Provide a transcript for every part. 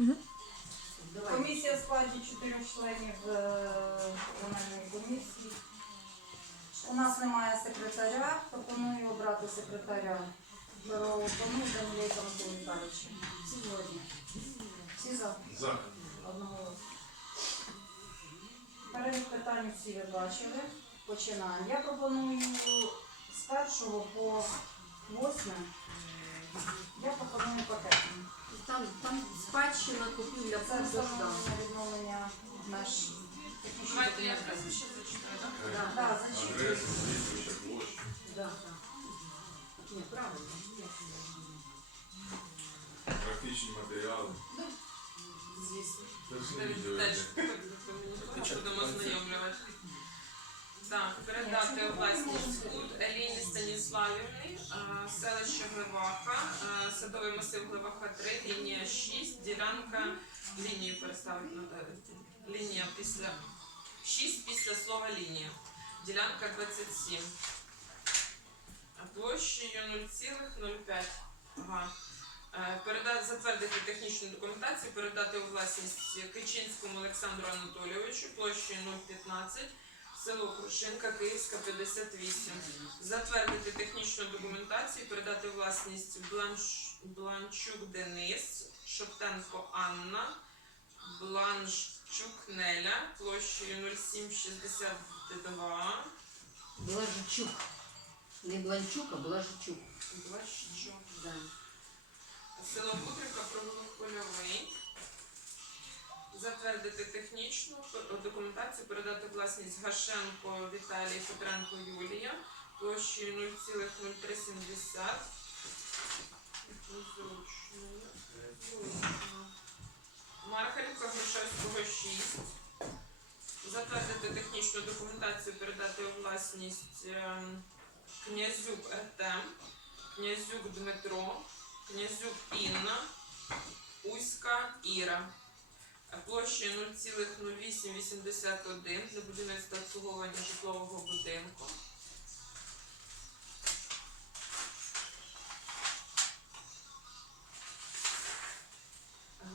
Давай. Комісія в складі чотирьох членів е, земельної комісії. У нас немає секретаря. Пропоную обрати секретаря. Пропоную Данилейка Микола Віталійовича. Всі згодні. Всі за За. одного. Перелік питань всі ви бачили. Починаємо. Я пропоную з першого по восьме. Я пропоную спадщина, купівля, Це встановлення відновлення меж Давайте я документації. прізвище зачитаю, так? Да. Да, зачитую. Адреса, прізвище, площа. Да, да. Ні, правильно. Практичні матеріали. Звісно. Це ж Навіть відео будемо ознайомлювати. Так, передати у власність Кут Еліні Станіславівні, а, селище Глеваха, а, садовий масив Глеваха 3, лінія 6, ділянка лінію переставити надо. Лінія після 6 після слова лінія. Ділянка 27. А Площею 0,05 ага. Е, Передати затвердити технічну документацію, передати у власність Кичинському Олександру Анатолійовичу площею 015, село Крушинка, Київська 58. Затвердити технічну документацію, передати власність Бланш... Бланчук Денис, Шоптенко Анна, Бланчук Неля площею 0762. Блажичук. Не Бланчук, а Блажичук. Бланчук. Да. Село Путрика, провулок Польовий. Затвердити технічну документацію, передати власність Гашенко Віталій Петренко Юлія площею 0,0370. Незручно. Незручно. Мархалівка Грушевського 6. Затвердити технічну документацію, передати власність ем, Князюк Артем, Князюк Дмитро, Князюк Інна, Уська Іра. Площею 0,0881 для будівництва обслуговування житлового будинку.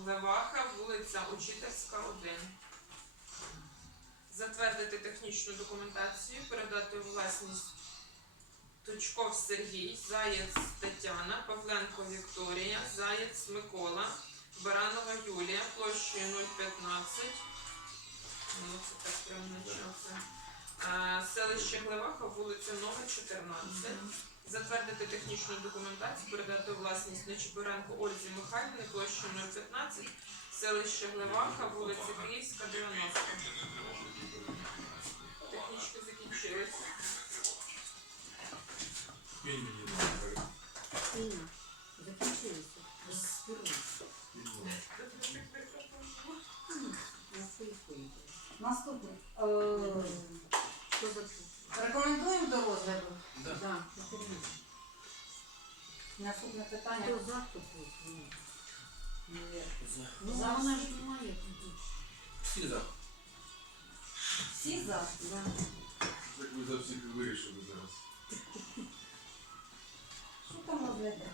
Глеваха, вулиця Учительська, 1. Затвердити технічну документацію, передати власність Тучков Сергій, Заєць Тетяна, Павленко Вікторія, Заєць Микола, Баранова Юлія, площею 015. Ну, це так прям начався. Е, Селище Глеваха, вулиця номер 14. Затвердити технічну документацію, передати у власність Нечіпоренко Ользі Михайлівни, площею 015, селище Глеваха, вулиця Київська, 90. Технічки закінчилися. Закінчилися. Наступне. Рекомендуємо до розгляду. Да. Катерина. Наступне питання. Хто за, хто. Ну, За вона ж немає. Всі за. Всі за. Так ви за всіх вирішили зараз. Що там розгляди?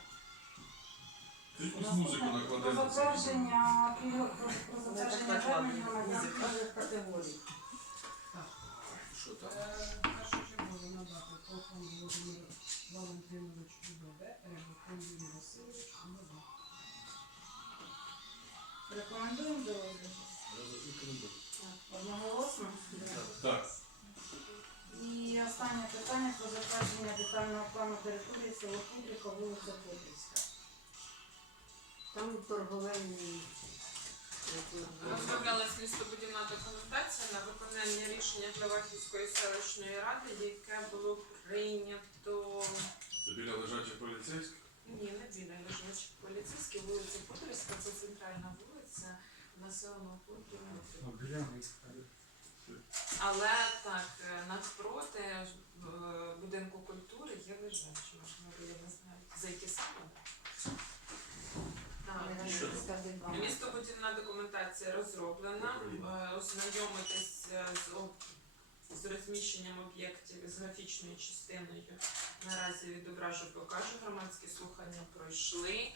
Ти якусь музику Наступне накладе про на це. затвердження пільго- про- затвердження класна громадян пільгових категорій. Валентинович УБВ, Рябокон Юрій Васильович УБВ. Рекомендуємо до. Одноголосно. Так. І останнє питання про затвердження детального плану території село Путрика, вулиця Путрівська. Там торговельний. Розроблялась містобудівна документація на виконання рішення Главахівської селищної ради, яке було прийнято Це біля лежачих поліцейських. ні, не біля Лежачих поліцейських, вулиця Путрівська, це центральна вулиця населеного пункту. Але так, е, навпроти е, будинку культури є лежачі, можливо, я не знаю, за які саме. Так, Що е, там? Скажи два. Містобудівна документація розроблена. Е, Ознайомитись е, з, з розміщенням об'єктів з графічною частиною. Наразі відображу, покажу. Громадські слухання пройшли.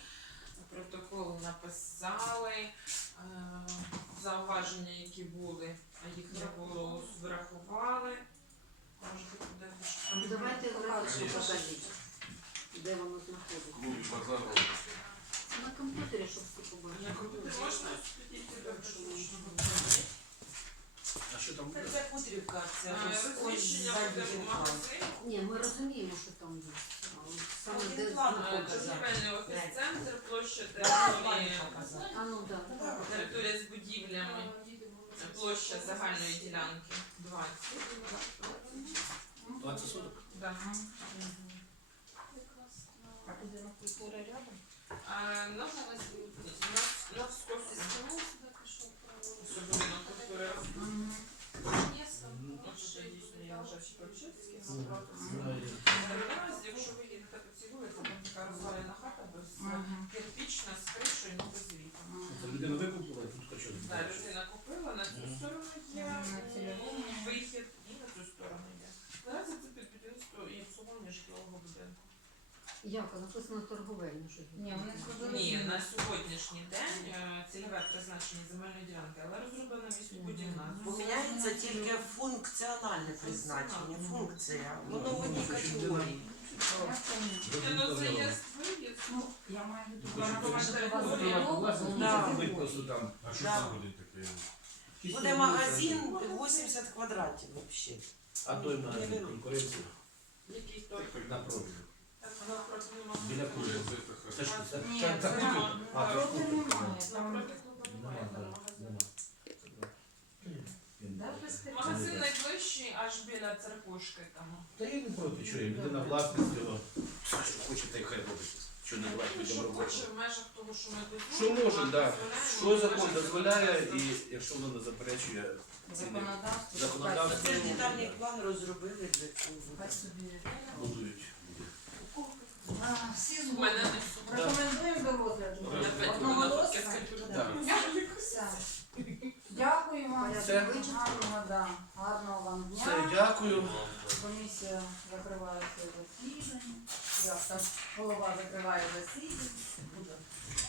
Протокол написали, е, зауваження, які були, а їх не було, врахували. Можете Давайте Конечно. покажіть, де воно знаходиться. На комп'ютері, щоб комп'ютер можна підійти А що там буде? Це Путрівка, це Розміщення магазині. Ні, ми розуміємо, що там є. Але Саме Один де план знаходиться. Торгівельний офіс-центр, площа План території. А ну. Да. територія з будівлями, площа загальної ділянки 20. 20 соток? Да. А будинок культури рядом? А на на Псковському будинок культури От ще дійсно я вже ще Павчинський напроти. Зараз, якщо ви їдете по вулиці, там така розвалена хата без кирпічна з кришою, ну без вікон. Людина викупила і тут хоче. Да, людина купила, на цю сторону є На цільовому. вихід і на цю сторону є. Наразі це під будівництво і обслуговування житлового будинку. Як? Написано торговельно, що Ні, вони. Ні, на сьогоднішній день е, цільове призначення земельної ділянки, але розроблена містобудівна. Поміняється тільки функціональне призначення, функція. Воно в одній категорії. Я помню. Ну це є виїзд. Ну, я маю в виду, вона бачити повинна територію. бути Власне, Да. просто там. А що Да. там буде таке? Буде магазин 80 квадратів взагалі. А той магазин конкуренція Який той? нема. Біля клубу. Це ж це Ні, це- це це нема. А, це ж Проти немає. Напроти клубу немає там да, магазину. Да, без Магазин найближчий аж біля церквушки там. Та я не проти, що я людина власність його. Що хоче, та й хай робить. Що не давати людям Що робити. хоче в межах того, що ми. Що може, ми да. Що закон дозволяє, і якщо воно не заперечує Законодавство. Законодавство. Це ж детальний план розробили для цього. Хай собі. будують. А, Всі У мене згодні. не Рекомендуємо до розгляду. Я п'ять Одноголосно? Так. Все. Дякую вам. Все. Гарного, да. Гарного вам Все, дня. дякую. Комісія закриває своє засідання. Я так голова закриває засідання.